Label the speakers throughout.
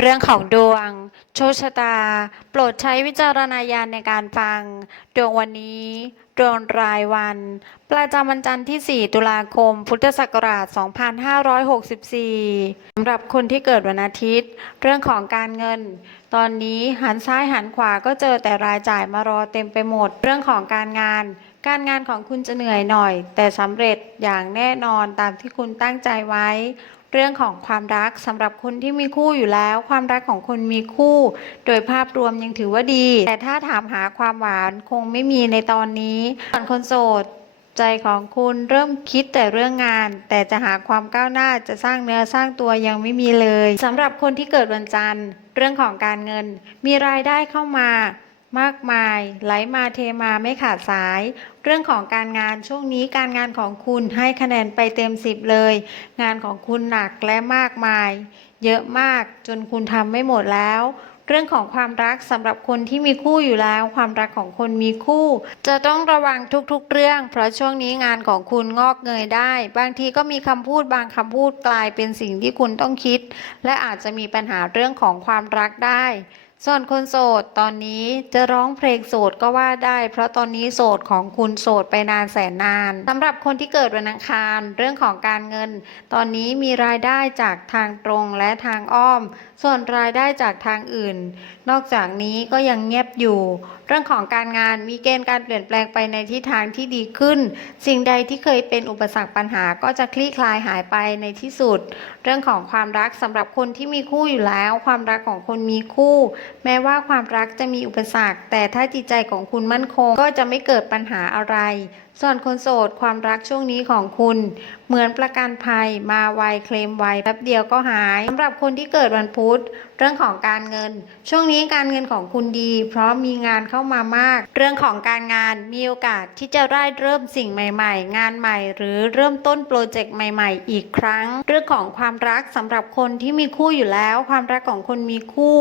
Speaker 1: เรื่องของดวง โชคชะตา โปรดใช้วิจารณญาณในการฟัง ดวงวันนี้ ดวงรายวัน ประจำวันจันทร์ที่ 4 ตุลาคม พุทธศักราช 2564 สำหรับคนที่เกิดวันอาทิตย์ เรื่องของการเงิน ตอนนี้หันซ้ายหันขวาก็เจอแต่รายจ่ายมารอเต็มไปหมด เรื่องของการงาน การงานของคุณจะเหนื่อยหน่อย แต่สำเร็จอย่างแน่นอนตามที่คุณตั้งใจไว้ เรื่องของความรักสำหรับคนที่มีคู่อยู่แล้ว ความรักของคนมีคู่ โดยภาพรวมยังถือว่าดี แต่ถ้าถามหาความหวานคงไม่มีในตอนนี้ส่วนคนโสดใจของคุณเริ่มคิดแต่เรื่องงาน แต่จะหาความก้าวหน้าจะสร้างเนื้อสร้างตัวยังไม่มีเลยสำหรับคนที่เกิดวันจันทร์ เรื่องของการเงิน มีรายได้เข้ามา มากมาย ไหลมาเทมาไม่ขาดสาย เรื่องของการงานช่วงนี้การงานของคุณให้คะแนนไปเต็มสิบเลย งานของคุณหนักและมากมาย เยอะมากจนคุณทำไม่หมดแล้ว เรื่องของความรักสำหรับคนที่มีคู่อยู่แล้ว ความรักของคนมีคู่ จะต้องระวังทุกๆเรื่อง เพราะช่วงนี้งานของคุณงอกเงยได้ บางทีก็มีคำพูดบางคำพูดกลายเป็นสิ่งที่คุณต้องคิด และอาจจะมีปัญหาเรื่องของความรักได้ ส่วนคนโสดตอนนี้จะร้องเพลงโสดก็ว่าได้ เพราะตอนนี้โสดของคุณโสดไปนานแสนนานสำหรับคนที่เกิดวันอังคาร เรื่องของการเงิน ตอนนี้มีรายได้จากทางตรงและทางอ้อม ส่วนรายได้จากทางอื่น นอกจากนี้ก็ยังเงียบอยู่ เรื่องของการงานมีเกณฑ์การเปลี่ยนแปลงไปในทิศทางที่ดีขึ้น สิ่งใดที่เคยเป็นอุปสรรคปัญหาก็จะคลี่คลายหายไปในที่สุด เรื่องของความรักสำหรับคนที่มีคู่อยู่แล้ว ความรักของคนมีคู่ แม้ว่าความรักจะมีอุปสรรค แต่ถ้าจิตใจของคุณมั่นคง ก็จะไม่เกิดปัญหาอะไร ส่วนคนโสดความรักช่วงนี้ของคุณ เหมือนประกันภัยมาไวเคลมไวแป๊บเดียวก็หายสำหรับคนที่เกิดวันพุธเรื่องของการเงิน ช่วงนี้การเงินของคุณดี เพราะมีงานเข้ามามาก เรื่องของการงานมีโอกาสที่จะได้เริ่มสิ่งใหม่ ๆ งานใหม่ หรือเริ่มต้นโปรเจกต์ใหม่ ๆ อีกครั้ง เรื่องของความรักสำหรับคนที่มีคู่อยู่แล้ว ความรักของคนมีคู่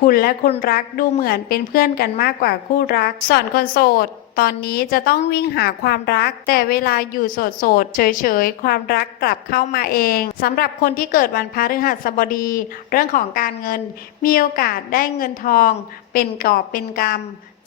Speaker 1: คุณและคนรักดูเหมือนเป็นเพื่อนกันมากกว่าคู่รักส่วนคนโสดตอนนี้จะต้องวิ่งหาความรัก แต่เวลาอยู่โสดๆ เฉยๆ ความรักกลับเข้ามาเองสำหรับคนที่เกิดวันพฤหัสบดี เรื่องของการเงิน มีโอกาสได้เงินทอง เป็นกอบเป็นกรรม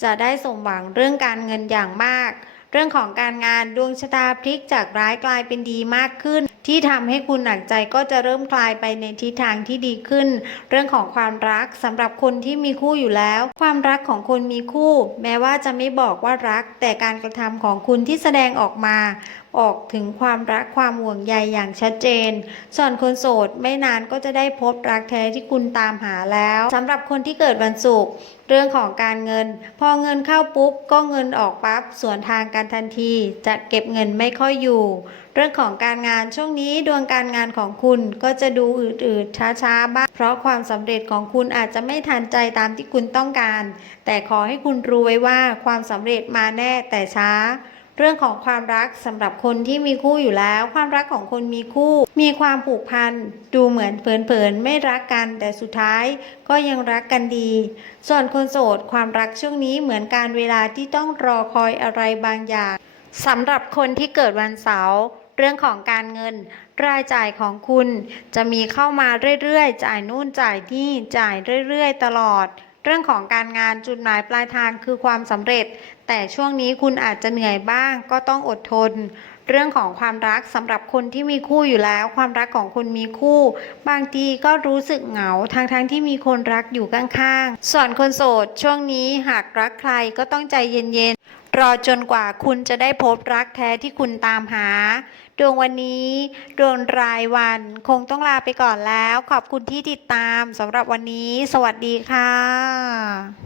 Speaker 1: จะได้สมหวังเรื่องการเงินอย่างมาก เรื่องของการงานดวงชะตาพลิกจากร้ายกลายเป็นดีมากขึ้น ที่ทำให้คุณหนักใจก็จะเริ่มคลายไปในทิศทางที่ดีขึ้น เรื่องของความรักสำหรับคนที่มีคู่อยู่แล้ว ความรักของคนมีคู่ แม้ว่าจะไม่บอกว่ารัก แต่การกระทำของคุณที่แสดงออกมาออกถึงความรักความห่วงใยอย่างชัดเจน ส่วนคนโสดไม่นานก็จะได้พบรักแท้ที่คุณตามหาแล้วสำหรับคนที่เกิดวันศุกร์เรื่องของการเงิน พอเงินเข้าปุ๊บก็เงินออกปั๊บสวนทางกันทันที จะเก็บเงินไม่ค่อยอยู่ เรื่องของการงานช่วงนี้ดวงการงานของคุณก็จะดูอืดๆช้าๆบ้างเพราะความสำเร็จของคุณอาจจะไม่ทันใจตามที่คุณต้องการ แต่ขอให้คุณรู้ไว้ว่าความสำเร็จมาแน่แต่ช้า เรื่องของความรักสำหรับคนที่มีคู่อยู่แล้ว ความรักของคนมีคู่ มีความผูกพัน ดูเหมือนเผินๆไม่รักกัน แต่สุดท้ายก็ยังรักกันดี ส่วนคนโสดความรักช่วงนี้เหมือนการเวลาที่ต้องรอคอยอะไรบางอย่างสำหรับคนที่เกิดวันเสาร์เรื่องของการเงิน รายจ่ายของคุณจะมีเข้ามาเรื่อยๆ จ่ายนู่นจ่ายนี่จ่ายเรื่อยๆ ตลอด เรื่องของการงานจุดหมายปลายทางคือความสำเร็จ แต่ช่วงนี้คุณอาจจะเหนื่อยบ้างก็ต้องอดทน เรื่องของความรักสำหรับคนที่มีคู่อยู่แล้ว ความรักของคุณมีคู่ บางทีก็รู้สึกเหงาทั้งๆทที่มีคนรักอยู่ข้างๆส่วนคนโสด ช่วงนี้หากรักใครก็ต้องใจเย็นๆ รอจนกว่าคุณจะได้พบรักแท้ที่คุณตามหา ดวงวันนี้ ดวงรายวันคงต้องลาไปก่อนแล้ว ขอบคุณที่ติดตามสำหรับวันนี้ สวัสดีค่ะ